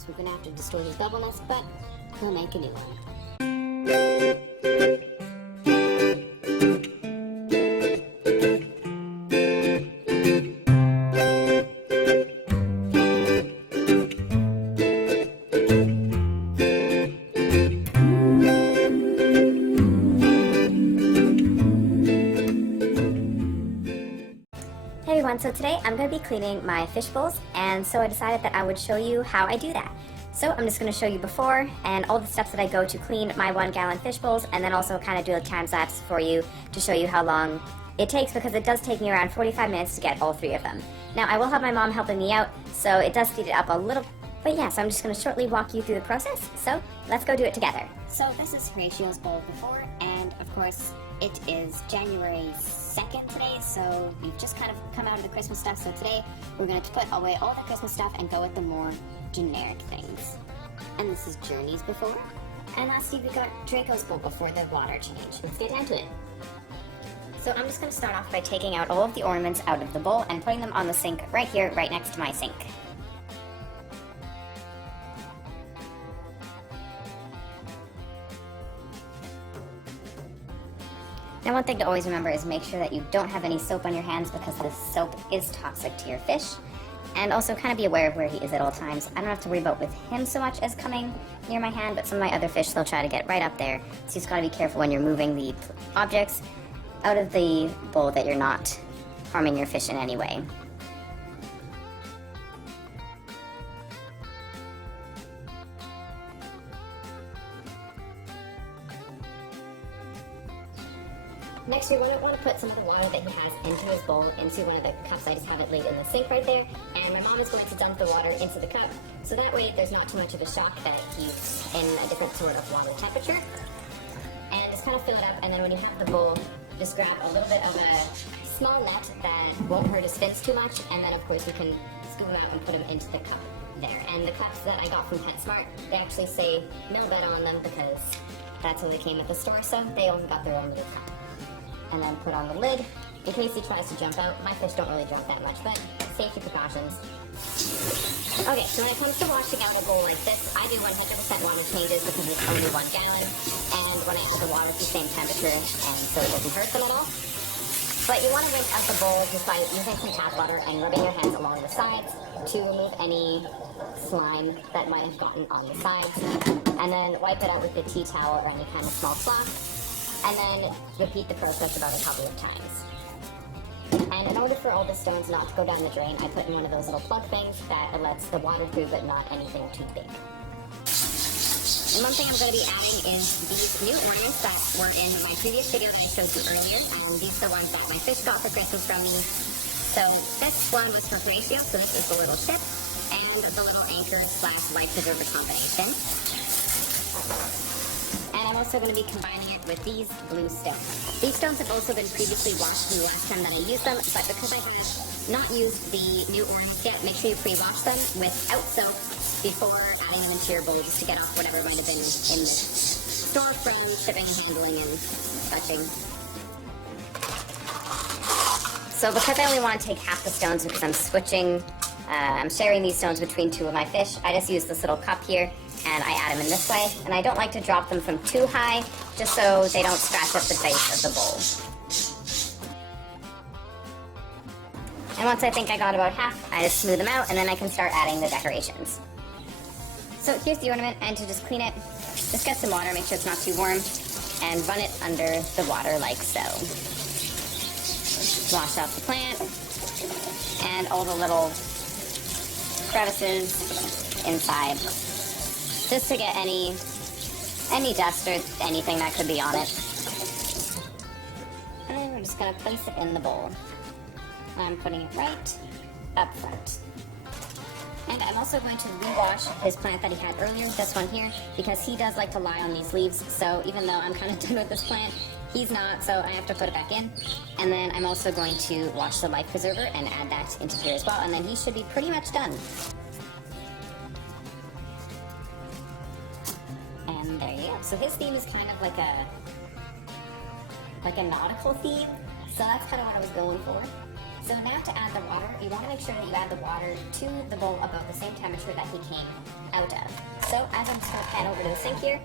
So we're gonna have to destroy his bubble nest, but we'll make a new one. Hey everyone, so today I'm going to be cleaning my fish bowls, and so I decided that I would show you how I do that. So I'm just going to show you before and all the steps that I go to clean my 1 gallon fish bowls, and then also kind of do a time lapse for you to show you how long it takes, because it does take me around 45 minutes to get all 3 of them. Now I will have my mom helping me out, so it does speed it up a little, but yeah, so I'm just going to shortly walk you through the process, so let's go do it together. So this is Horatio's bowl before, and of course it is January 2nd today, so we've just kind of come out of the Christmas stuff, so today we're going to put away all the Christmas stuff and go with the more generic things. And this is Journey's before, and lastly we got Draco's bowl before the water change. Let's get down to it. So I'm just going to start off by taking out all of the ornaments out of the bowl and putting them on the sink right here, right next to my sink. Now one thing to always remember is make sure that you don't have any soap on your hands, because the soap is toxic to your fish. And also kind of be aware of where he is at all times. I don't have to worry about with him so much as coming near my hand, but some of my other fish, they'll try to get right up there. So you just gotta be careful when you're moving the objects out of the bowl that you're not harming your fish in any way. Next, you're going to want to put some of the water that he has into his bowl into one of the cups. I just have it laid in the sink right there, and my mom is going to dump the water into the cup, so that way there's not too much of a shock that he's in a different sort of water temperature. And just kind of fill it up, and then when you have the bowl, just grab a little bit of a small net that won't hurt his fins too much, and then of course you can scoop them out and put them into the cup there. And the cups that I got from PetSmart, they actually say Millbed on them because that's how they came at the store, so they only got their own little cup. And then put on the lid in case he tries to jump out. My fish don't really jump that much, but safety precautions. Okay, so when it comes to washing out a bowl like this, I do 100% water changes because it's only 1 gallon, and when I add the water, it's the same temperature, and so it doesn't hurt them at all. But you want to rinse out the bowl just by using some tap water and rubbing your hands along the sides to remove any slime that might have gotten on the sides, and then wipe it out with the tea towel or any kind of small cloth. And then repeat the process about a couple of times. And in order for all the stones not to go down the drain, I put in one of those little plug things that lets the water through but not anything too big. And one thing I'm going to be adding is these new ornaments that were in my previous video that I showed you earlier. These are the ones that my fish got for Christmas from me. So this one was for Horatio, so this is the little ship and the little anchor / life preserver combination. And I'm also going to be combining it with these blue stones. These stones have also been previously washed from the last time that I used them, but because I have not used the new ornaments yet, make sure you pre-wash them without soap before adding them into your bowl, just to get off whatever might have been in store from shipping, handling, and touching. So because I only want to take half the stones because I'm I'm sharing these stones between 2 of my fish, I just use this little cup here, and I add them in this way. And I don't like to drop them from too high, just so they don't scratch up the base of the bowl. And once I think I got about half, I just smooth them out, and then I can start adding the decorations. So here's the ornament, and to just clean it, just get some water, make sure it's not too warm, and run it under the water like so. Wash off the plant, and all the little crevices inside, just to get any dust or anything that could be on it. And we're just going to place it in the bowl. I'm putting it right up front. And I'm also going to rewash his plant that he had earlier, this one here, because he does like to lie on these leaves, so even though I'm kind of done with this plant, he's not, so I have to put it back in. And then I'm also going to wash the life preserver and add that into here as well, and then he should be pretty much done. And there you go. So his theme is kind of like a nautical theme, so that's kind of what I was going for. So now to add the water, you want to make sure that you add the water to the bowl about the same temperature that he came out of. So as I'm just going to pan over to the sink here,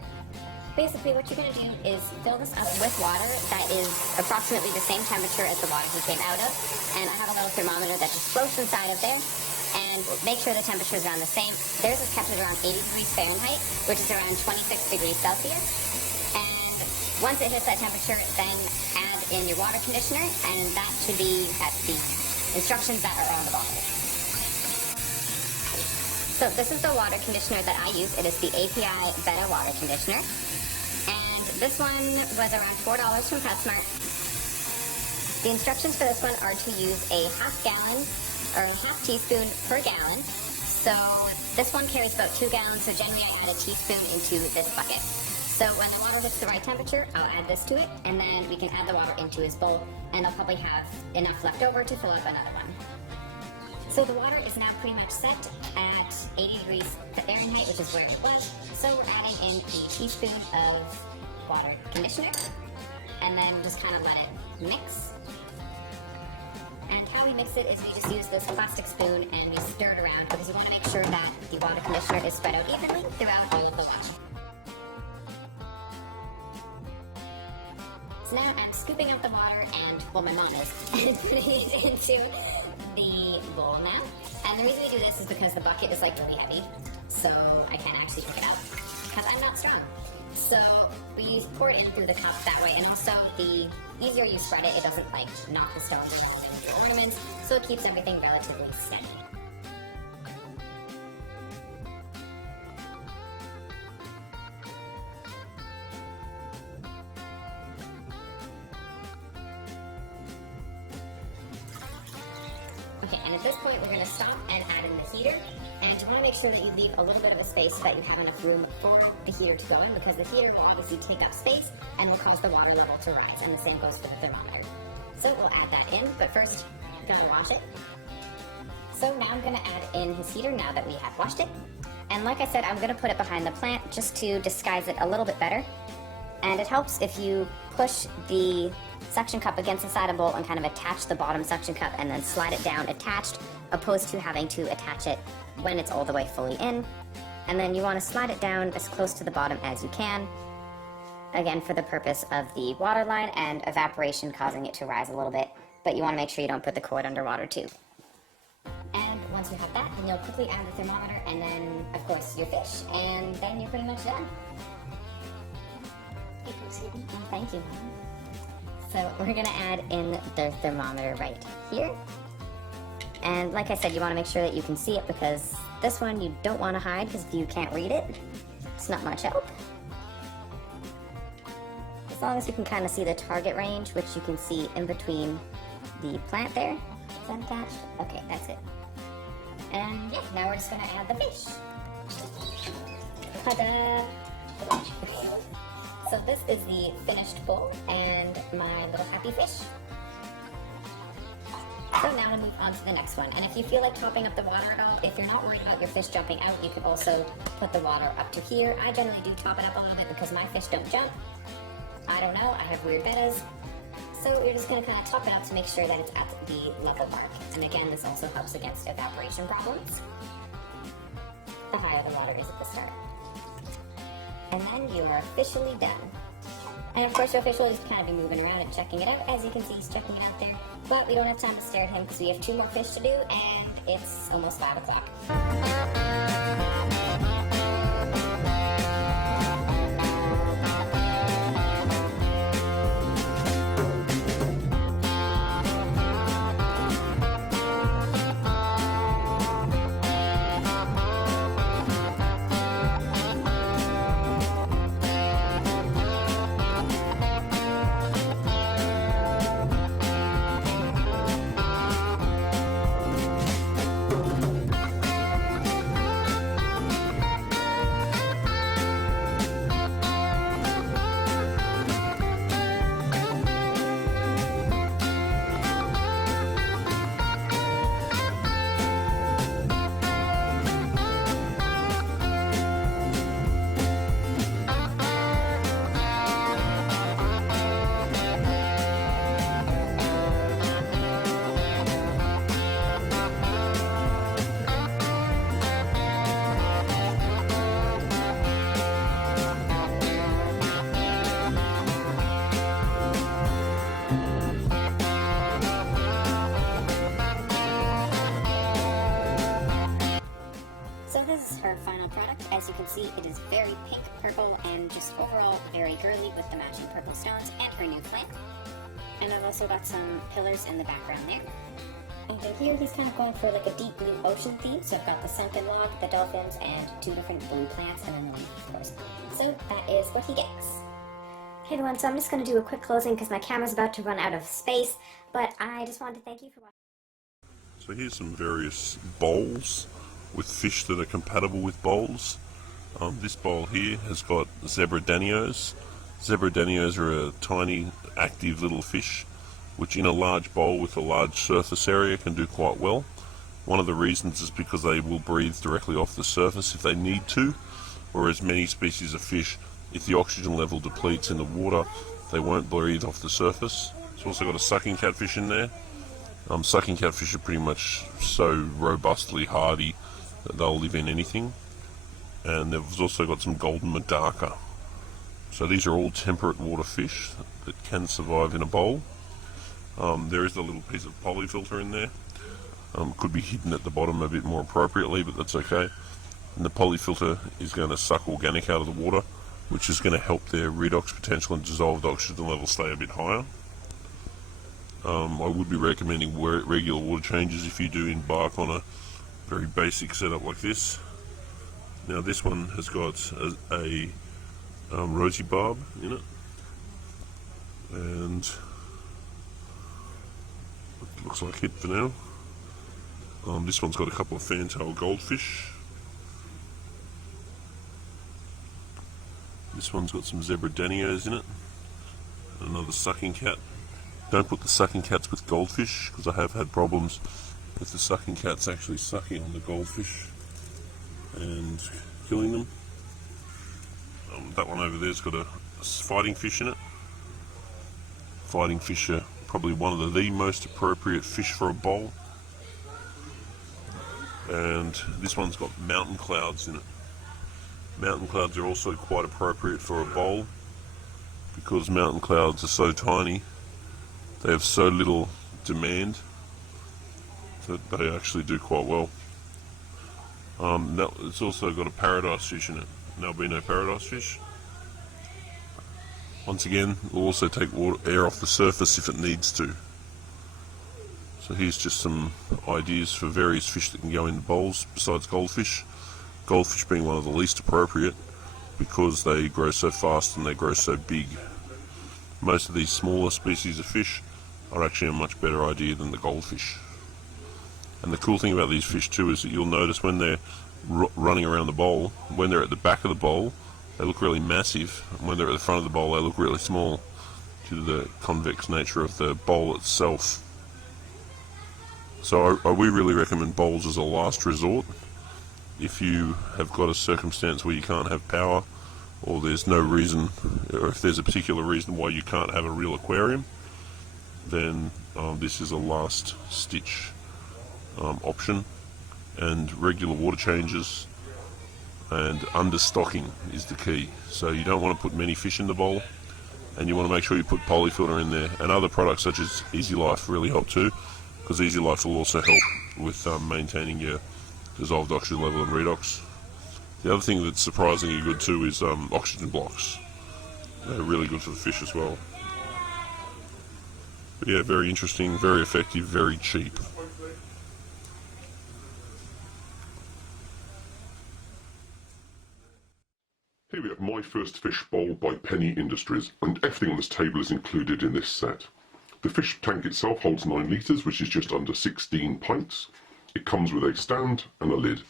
basically what you're going to do is fill this up with water that is approximately the same temperature as the water he came out of. And I have a little thermometer that just floats inside of there. And make sure the temperature is around the same. Theirs is kept at around 80 degrees Fahrenheit, which is around 26 degrees Celsius. And once it hits that temperature, then add in your water conditioner, and that should be at the instructions that are on the bottle. So this is the water conditioner that I use. It is the API Beta water conditioner. And this one was around $4 from PetSmart. The instructions for this one are to use a half gallon or a half teaspoon per gallon. So this one carries about 2 gallons, so generally I add a teaspoon into this bucket. So when the water hits the right temperature, I'll add this to it, and then we can add the water into his bowl, and I'll probably have enough left over to fill up another one. So the water is now pretty much set at 80 degrees Fahrenheit, which is where it was. So we're adding in the teaspoon of water conditioner, and then just kind of let it mix. And how we mix it is we just use this plastic spoon and we stir it around because we want to make sure that the water conditioner is spread out evenly throughout all of the water. So now I'm scooping up the water and, well, my mom is, and putting it into the bowl now. And the reason we do this is because the bucket is like really heavy, so I can't actually pick it out because I'm not strong. So we pour it in through the cup that way, and also the easier you spread it, it doesn't like knock the stones or anything into the ornaments, so it keeps everything relatively steady. Okay, and at this point we're going to stop and add in the heater, and you want to make sure that you leave a little bit of a space so that you have enough room for the heater to go in, because the heater will obviously take up space and will cause the water level to rise, and the same goes for the thermometer. So we'll add that in, but first, gotta wash it. So now I'm going to add in his heater now that we have washed it. And like I said, I'm going to put it behind the plant just to disguise it a little bit better. And it helps if you push the suction cup against the side of the bowl and kind of attach the bottom suction cup and then slide it down attached, opposed to having to attach it when it's all the way fully in. And then you want to slide it down as close to the bottom as you can, again for the purpose of the water line and evaporation causing it to rise a little bit, but you want to make sure you don't put the cord underwater too. And once you have that, then you'll quickly add the thermometer and then of course your fish, and then you're pretty much done. Thank you. So we're going to add in the thermometer right here. And like I said, you want to make sure that you can see it, because this one you don't want to hide, because if you can't read it, it's not much help. As long as you can kind of see the target range, which you can see in between the plant there. Is that attached? Okay, that's it. And yeah, now we're just going to add the fish. Ta-da! So this is the finished bowl and my little happy fish. So now we'll move on to the next one. And if you feel like topping up the water at all, if you're not worried about your fish jumping out, you can also put the water up to here. I generally do top it up a little bit because my fish don't jump. I don't know, I have weird betas. So you're just going to kind of top it up to make sure that it's at the level mark. And again, this also helps against evaporation problems. The higher the water is at the start. And then you are officially done. And of course your fish will just kind of be moving around and checking it out. As you can see, he's checking it out there. But we don't have time to stare at him because we have 2 more fish to do, and it's almost 5 o'clock. So this is her final product. As you can see, it is very pink, purple, and just overall very girly with the matching purple stones and her new plant. And I've also got some pillars in the background there. And then here he's kind of going for like a deep blue ocean theme. So I've got the sunken log, the dolphins, and 2 different blue plants, and then the leaf, of course. So that is what he gets. Hey everyone, so I'm just going to do a quick closing because my camera's about to run out of space, but I just wanted to thank you for watching. So here's some various bowls with fish that are compatible with bowls. This bowl here has got zebra danios. Zebra danios are a tiny active little fish which in a large bowl with a large surface area can do quite well. One of the reasons is because they will breathe directly off the surface if they need to, whereas many species of fish, if the oxygen level depletes in the water, they won't breathe off the surface. It's also got a sucking catfish in there. Sucking catfish are pretty much so robustly hardy that they'll live in anything. And they've also got some golden medaka. So these are all temperate water fish that can survive in a bowl. There is a little piece of polyfilter in there. Could be hidden at the bottom a bit more appropriately, but that's okay. And the polyfilter is going to suck organic out of the water, which is going to help their redox potential and dissolved oxygen level stay a bit higher. I would be recommending regular water changes if you do embark on a very basic setup like this. Now this one has got a rosy barb in it, and it looks like it for now. This one's got a couple of fantail goldfish. This one's got some zebra danios in it. Another sucking cat. Don't put the sucking cats with goldfish, because I have had problems with the sucking cats actually sucking on the goldfish and killing them. That one over there's got a fighting fish in it. Fighting fish are probably one of the most appropriate fish for a bowl. And this one's got mountain clouds in it. Mountain clouds are also quite appropriate for a bowl because mountain clouds are so tiny, they have so little demand that they actually do quite well. It's also got a paradise fish in it, an albino paradise fish. Once again, we'll also take air off the surface if it needs to. So here's just some ideas for various fish that can go in the bowls besides goldfish. Goldfish being one of the least appropriate because they grow so fast and they grow so big. Most of these smaller species of fish are actually a much better idea than the goldfish. And the cool thing about these fish too is that you'll notice when they're running around the bowl, when they're at the back of the bowl, they look really massive, and when they're at the front of the bowl, they look really small due to the convex nature of the bowl itself. So we really recommend bowls as a last resort. If you have got a circumstance where you can't have power, or there's no reason, or if there's a particular reason why you can't have a real aquarium, then this is a last stitch option. And regular water changes and understocking is the key. So you don't want to put many fish in the bowl, and you want to make sure you put polyfilter in there. And other products such as Easy Life really help too, because Easy Life will also help with maintaining your dissolved oxygen level and redox. The other thing that's surprisingly good too is oxygen blocks. They're really good for the fish as well. But yeah, very interesting, very effective, very cheap. Here we have My First Fish Bowl by Penny Industries, and everything on this table is included in this set. The fish tank itself holds 9 litres, which is just under 16 pints. It comes with a stand and a lid.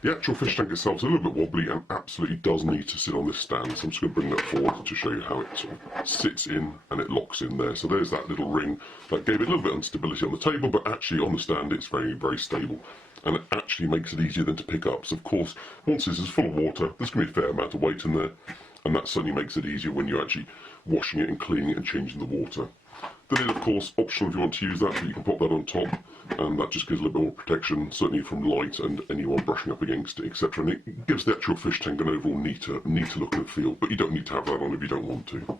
The actual fish tank itself is a little bit wobbly and absolutely does need to sit on this stand, so I'm just going to bring that forward to show you how it sort of sits in and it locks in there. So there's that little ring that gave it a little bit of instability on the table, but actually on the stand it's very, very stable. And it actually makes it easier then to pick up. So of course, once this is full of water, there's going to be a fair amount of weight in there, and that certainly makes it easier when you're actually washing it and cleaning it and changing the water. The lid, of course, optional if you want to use that, but you can pop that on top, and that just gives a little bit more protection, certainly from light and anyone brushing up against it, etc. And it gives the actual fish tank an overall neater look and feel, but you don't need to have that on if you don't want to.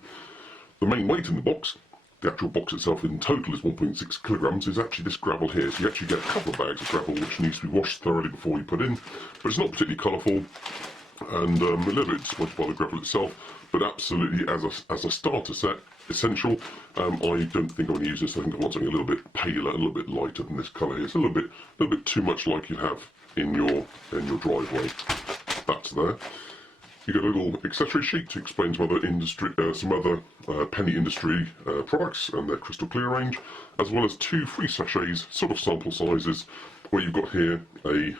The main weight in the box, the actual box itself in total is 1.6 kilograms, is actually this gravel here. So you actually get a couple of bags of gravel which needs to be washed thoroughly before you put in, but it's not particularly colourful and a little bit disappointed by the gravel itself, but absolutely as a starter set, essential. I don't think I'm going to use this. I think I want something a little bit paler, a little bit lighter than this colour here. It's a little bit too much like you have in your driveway. That's there. You get a little accessory sheet to explain some other Penny Industry products and their crystal clear range, as well as 2 free sachets, sort of sample sizes, where you've got here a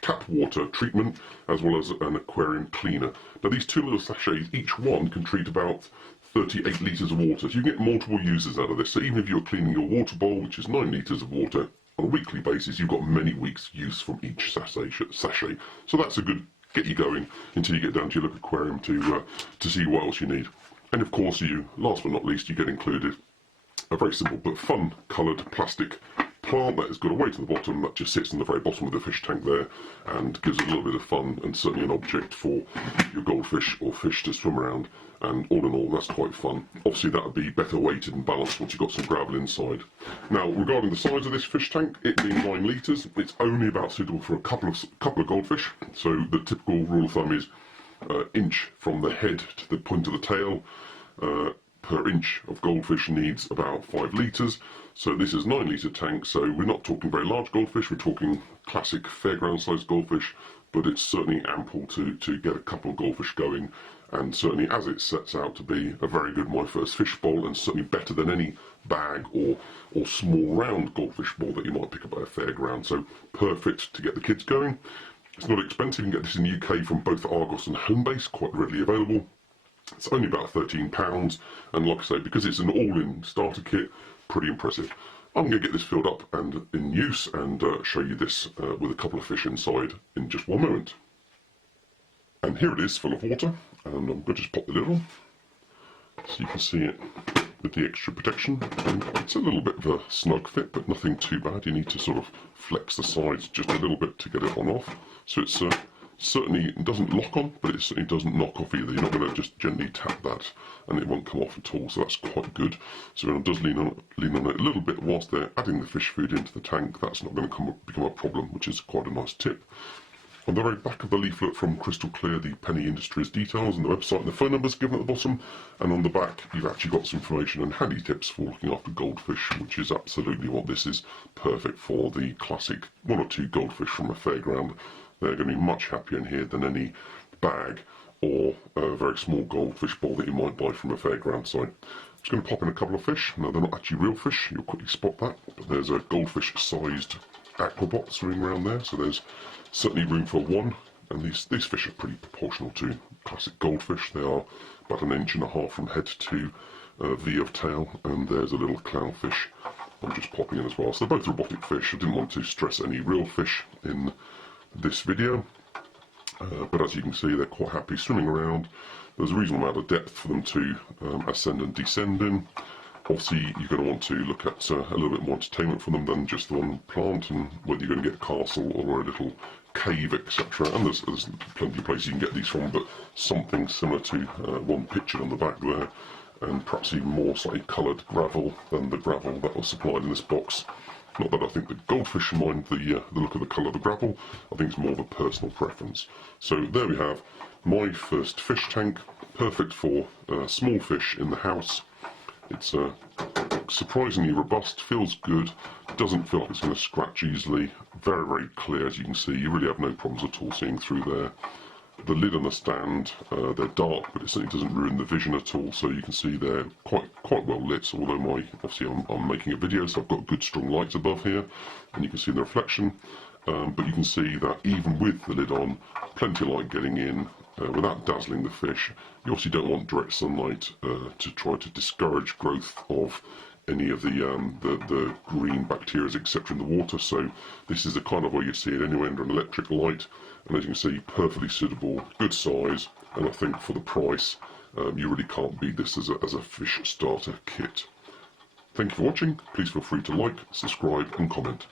tap water treatment as well as an aquarium cleaner. Now these 2 little sachets, each one can treat about 38 litres of water, so you can get multiple uses out of this. So even if you're cleaning your water bowl, which is 9 litres of water, on a weekly basis, you've got many weeks' use from each sachet. So that's a good get you going until you get down to your local aquarium to see what else you need. And of course, last but not least, you get included a very simple but fun coloured plastic plant that has got a weight to the bottom that just sits in the very bottom of the fish tank there and gives it a little bit of fun, and certainly an object for your goldfish or fish to swim around. And all in all, that's quite fun. Obviously that would be better weighted and balanced once you've got some gravel inside. Now regarding the size of this fish tank, it being 9 litres, it's only about suitable for a couple of goldfish. So the typical rule of thumb is inch from the head to the point of the tail. Per inch of goldfish needs about 5 litres. So this is 9 litre tank, so we're not talking very large goldfish, we're talking classic fairground sized goldfish, but it's certainly ample to get a couple of goldfish going, and certainly as it sets out to be a very good My First Fish Bowl, and certainly better than any bag or small round goldfish bowl that you might pick up at a fairground. So perfect to get the kids going. It's not expensive, you can get this in the UK from both Argos and Homebase, quite readily available. It's only about £13, and like I say, because it's an all-in starter kit, pretty impressive. I'm going to get this filled up and in use and show you this with a couple of fish inside in just one moment. And here it is, full of water, and I'm going to just pop the lid on so you can see it with the extra protection. And it's a little bit of a snug fit, but nothing too bad. You need to sort of flex the sides just a little bit to get it on off. So it's certainly it doesn't lock on, but it certainly doesn't knock off either. You're not going to just gently tap that and it won't come off at all, so that's quite good. So when it does lean on it a little bit whilst they're adding the fish food into the tank, that's not going to become a problem, which is quite a nice tip. On the very back of the leaflet from Crystal Clear, the Penny Industries details and the website and the phone numbers given at the bottom, and on the back you've actually got some information and handy tips for looking after goldfish, which is absolutely what this is. Perfect for the classic 1 or 2 goldfish from a fairground. They're going to be much happier in here than any bag or a very small goldfish bowl that you might buy from a fairground site. I'm just going to pop in a couple of fish. Now they're not actually real fish, you'll quickly spot that, but there's a goldfish sized aquabot swimming around there, so there's certainly room for one, and these fish are pretty proportional to classic goldfish. They are about 1.5 inches from head to V of tail, and there's a little clownfish I'm just popping in as well. So they're both robotic fish. I didn't want to stress any real fish in this video, but as you can see, they're quite happy swimming around. There's a reasonable amount of depth for them to ascend and descend in. Obviously you're going to want to look at a little bit more entertainment for them than just the one plant, and whether you're going to get a castle or a little cave, etc. And there's plenty of places you can get these from, but something similar to one pictured on the back there, and perhaps even more slightly coloured gravel than the gravel that was supplied in this box. Not that I think the goldfish mind the look of the colour of the gravel, I think it's more of a personal preference. So there we have My First Fish Tank, perfect for small fish in the house. It's surprisingly robust, feels good, doesn't feel like it's going to scratch easily, very, very clear as you can see. You really have no problems at all seeing through there. The lid on the stand, they're dark, but it certainly doesn't ruin the vision at all, so you can see they're quite well lit, although obviously I'm making a video, so I've got good strong lights above here, and you can see the reflection, but you can see that even with the lid on, plenty of light getting in, without dazzling the fish. You obviously don't want direct sunlight to try to discourage growth of any of the green bacteria, etc. in the water, so this is the kind of way you see it anyway under an electric light, and as you can see, perfectly suitable, good size, and I think for the price you really can't beat this as a fish starter kit. Thank you for watching. Please feel free to like, subscribe and comment.